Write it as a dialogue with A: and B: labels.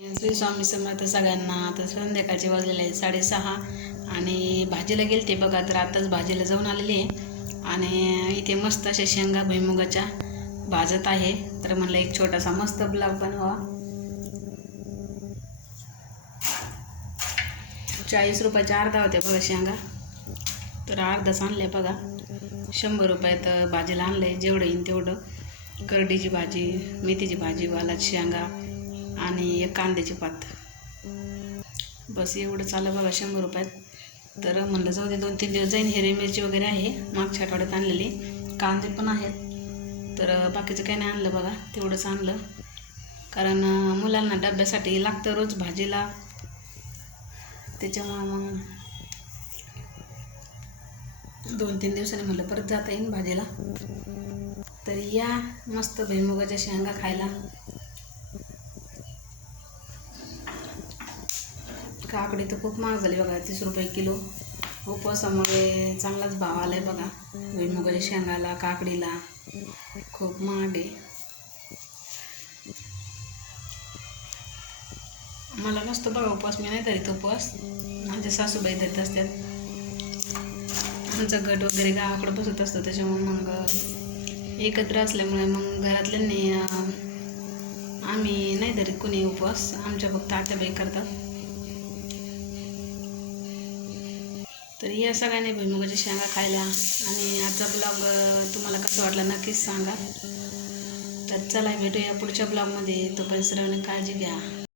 A: श्री स्वामी समर्थ सगळ्यांना. आता संध्याकाळचे वाजलेले आहे साडेसहा आणि भाजीला गेलते बघा तर आताच भाजीला जाऊन आलेली आहे. आणि इथे मस्त अशा शेंगा भुईमुगाच्या भाजत आहे. तर म्हणलं एक छोटासा मस्त ब्लॉग बनवा. चाळीस रुपयाच्या अर्धा होत्या बघा शेंगा. तर अर्धाच आणल्या बघा. शंभर रुपयात भाजीला आणलं आहे जेवढं येईन तेवढं. करडीची भाजी मेथीची भाजी वालाची शेंगा. कांद्याची पात. बस एवढं चाललं बघा शंभर रुपयात. तर म्हणलं जाऊ दे दोन तीन दिवस जाईन हिरे मिरची वगैरे आहे मागच्या आठवड्यात आणलेली. कांदे पण आहेत. तर बाकीचं काही नाही आणलं बघा तेवढंच आणलं. कारण मुलांना डब्यासाठी लागतं रोज भाजीला. त्याच्यामुळं मग दोन तीन दिवसांनी म्हणलं परत जाता येईन भाजीला. तर या मस्त भुईमुगाच्या शेंगा खायला. काकडी तर खूप महाग झाली बघा तीस रुपये किलो. उपवासामुळे चांगलाच भाव आलाय बघा. भुईमुगाच्या शेंगाला काकडीला. खूप महाग आहे. मला नसतो बघा उपवास मी नाही धरीत उपवास. आमच्या सासूबाई धरीत असतात. आमचा गट वगैरे गावाकडं बसत असतो त्याच्यामुळे मग एकत्र असल्यामुळे मग घरातल्यांनी आम्ही नाही धरीत कोणी उपवास. आमच्या फक्त आत्याबाई करतात. तर या सगळ्यांनी भुईमुगाच्या शेंगा खायला आणि आजचा ब्लॉग तुम्हाला कसं वाटला नक्कीच सांगा. तर चला भेटूया पुढच्या ब्लॉगमध्ये तोपर्यंत सर्वांनी काळजी घ्या.